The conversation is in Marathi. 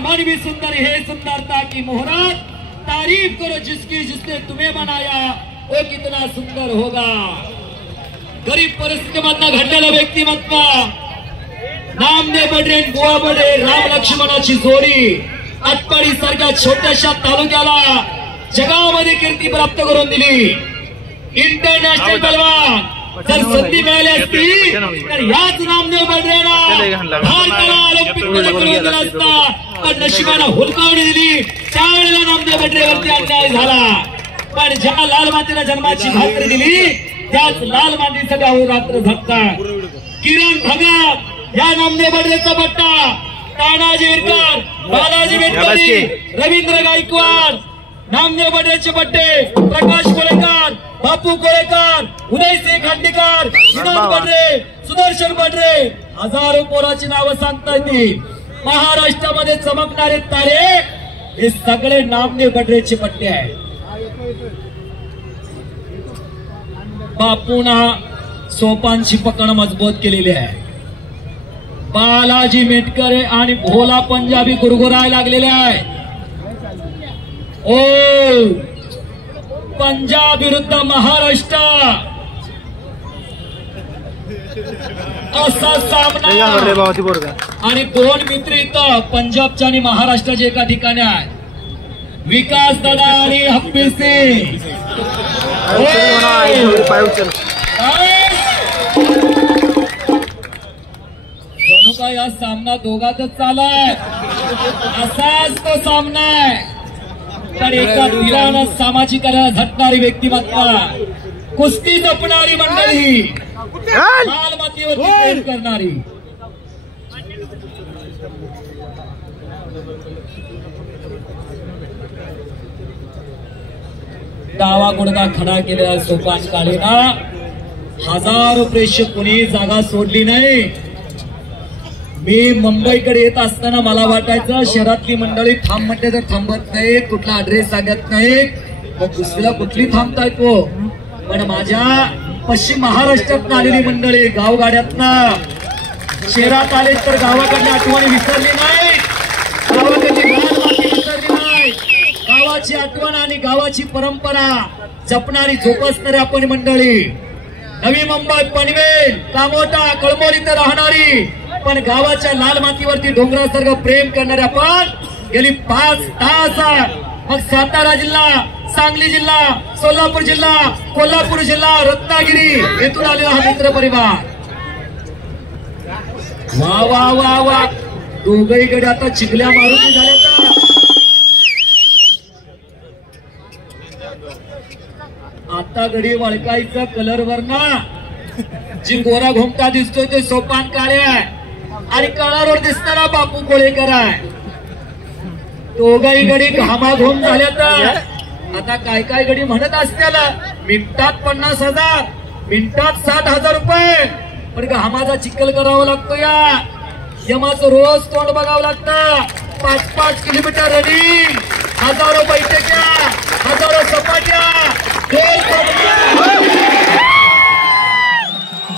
मानवी सुंदर है सुंदरता की मोहरत, तारीफ करो जिसकी जिसने तुम्हें बनाया वो कितना सुंदर होगा। गरीब परिस्थितीमधनं घडलेलं व्यक्तिमत्व नामदेव बडरे गोवा बडे राम लक्ष्मणाची जोडी आटपाडी सारख्या छोट्याशा तालुक्याला जगामध्ये कीर्ती प्राप्त करून दिली। इंटरनॅशनल पहलवान जर संधी मिळाली असती तर याच नामदेव बडरेला भारताला ऑलिम्पिक मध्ये करून दिला असता, पण नशिबाने हुलकावणी दिली। त्यावेळेला नामदेव बडरेवरती अन्याय झाला, पण ज्या लाल मातीला जन्माची खात्री दिली त्याच लाल मातीचा गाव रात्र झटका। किरण भगत या नामदेव बडरेचा बट्टा, तानाजी विरकर, बालाजी विरकरी, रवींद्र गायकवाड, नामदेव बडरेचे बट्टे, प्रकाश कोळेकर, बापू कोळेकर, उदय सिंह खांडेकर, विनोद बडरे, सुदर्शन बडरे, हजारो पोराची नावं सांगता येतील। महाराष्ट्रामध्ये चमकणारे तारे हे सगळे नामदेव बडरेचे बट्टे आहेत। बापूना सोपानची पकड मजबूत केलेली आहे। बालाजी मेटकर आणि भोला पंजाबी गुरगुरायला लागलेले आहे। ओ पंजाब विरुद्ध महाराष्ट्र असा सामना, आणि दोन मित्र इथं पंजाबच्या आणि महाराष्ट्राचे एका ठिकाणी आहे, विकास दादा आणि हप्पी सिंग। जणू काय हा सामना दोघातच चालाय, असाच तो सामना आहे। तर एका तीरानं सामाजिकाला झटणारी व्यक्तिमत्व, कुस्ती जपणारी मंडळी, लाल मातीवरती प्रेम करणारी। डावा गुडघा खडा केलेला सोपान काळेना हजारो प्रेक्षक कोणी जागा सोडली नाही। मी मुंबईकडे येत असताना मला वाटायचं शहरातली मंडळी थांब म्हणते तर थांबत नाही, कुठला ऍड्रेस सांगत नाही, मग दुसरीला कुठली थांबतायत हो। पण माझ्या पश्चिम महाराष्ट्रात आलेली मंडळी गावगाड्यातनं शहरात आले तर गावाकडल्या आठवणी विसरली नाही, गावाकडची लाल माती विसरली नाही, गावाची आठवण आणि गावाची परंपरा जपणारी जोपासणारी आपण मंडळी। नवी मुंबई, पनवेल, कामोठा, कळमोली तर राहणारी, पण गावाच्या लाल मातीवरती डोंगरासारखं प्रेम करणारे आपण गेली 5 तास मग सातारा जिल्हा, सांगली जिल्हा, सोलापूर जिल्हा, कोल्हापूर जिल्हा, रत्नागिरी येथून आलेला हा मित्र परिवार। वा वा वा वा, दोघहीकडे आता चिखल्या मारुती झाल्या। आता गडी वळकायचं कलर वर ना, जी गोरा घोमटा दिसतोय ते सोपान काळे आहे आणि कळावर दिसणारा बापू कोळेकर आहे। दोघही गडी घामाघूम झाल्या। तर आता काय काय गडी म्हणत असतील मिनिटात 50,000, मिनिटात 60,000 रुपये, पण घामाचा चिखल करावा लागतो, या यमाचं रोज तोंड बघावं लागतं। 5-5 किलोमीटर रनिंग, हजारो बैठक्या, हजारो सपाट्या,